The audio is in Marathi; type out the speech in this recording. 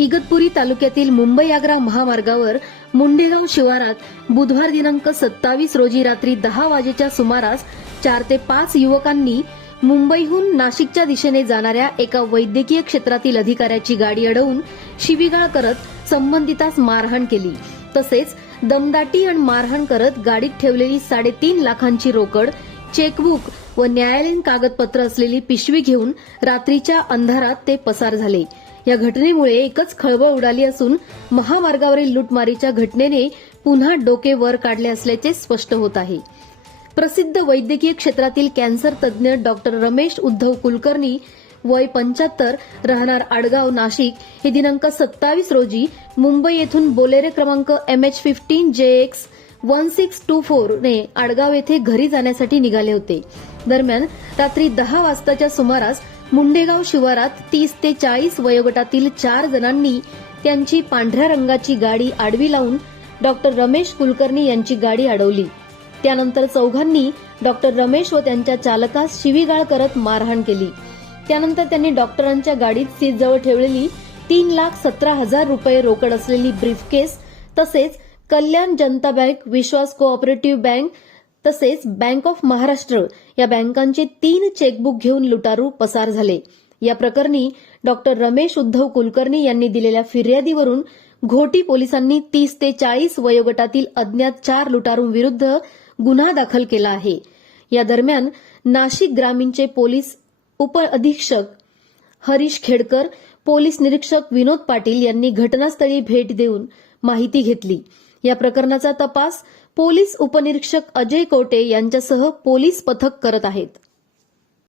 इगतपुरी तालुक्यातील मुंबई आग्रा महामार्गावर मुंडेगाव शिवारात बुधवार दिनांक सत्तावीस रोजी रात्री दहा वाजेच्या सुमारास चार ते पाच युवकांनी मुंबईहून नाशिकच्या दिशेने जाणाऱ्या एका वैद्यकीय क्षेत्रातील अधिकाऱ्याची गाडी अडवून शिवीगाळ करत संबंधितास मारहाण केली. तसेच दमदाटी आणि मारहाण करत गाडीत ठेवलेली साडेतीन लाखांची रोकड चेकबुक व न्यायालयीन कागदपत्र असलेली पिशवी घेऊन रात्रीच्या अंधारात ते पसार झाले. या घटनेमुळे एकच खळबळ उडाली असून महामार्गावरील लुटमारीच्या घटनेने पुन्हा डोके वर काढले असल्याचे स्पष्ट होत आहे. प्रसिद्ध वैद्यकीय क्षेत्रातील कॅन्सर तज्ज्ञ डॉक्टर रमेश उद्धव कुलकर्णी वय पंच्याहत्तर राहणार आडगाव नाशिक. हे दिनांक सत्तावीस रोजी मुंबई येथून बोलेरे क्रमांक M H fifteen J X one six two four ने आडगाव येथे घरी जाण्यासाठी निघाले होते. दरम्यान रात्री दहा वाजताच्या सुमारास मुंडेगाव शिवारात तीस ते चाळीस वयोगटातील चार जणांनी त्यांची पांढऱ्या रंगाची गाडी आडवी लावून डॉक्टर रमेश कुलकर्णी यांची गाडी अडवली. त्यानंतर चौघांनी डॉक्टर रमेश व त्यांच्या चालकास शिवीगाळ करत मारहाण केली. त्यानंतर त्यांनी डॉक्टरांच्या गाडीत सीटजवळ ठेवलेली तीन लाख सतरा हजार रुपये रोकड असलेली ब्रीफकेस तसेच Kalyan Janata bank Vishwas cooperative bank तसेच बँक ऑफ महाराष्ट्र या बँकांचे तीन चेकबुक घेऊन लुटारू पसार झाले. या प्रकरणी डॉक्टर रमेश उद्धव कुलकर्णी यांनी दिलेल्या फिर्यादीवरून घोटी पोलिसांनी तीस ते चाळीस वयोगटातील अज्ञात चार लुटारूंविरुद्ध गुन्हा दाखल केला आहे. या दरम्यान नाशिक ग्रामीणचे पोलीस उपअधीक्षक हरीश खेडकर पोलीस निरीक्षक विनोद पाटील यांनी घटनास्थळी भेट देऊन माहिती घेतली. या प्रकरणाचा तपास पोलीस उपनिरीक्षक अजय कोटे यांच्यासह पोलीस पथक करत आहेत.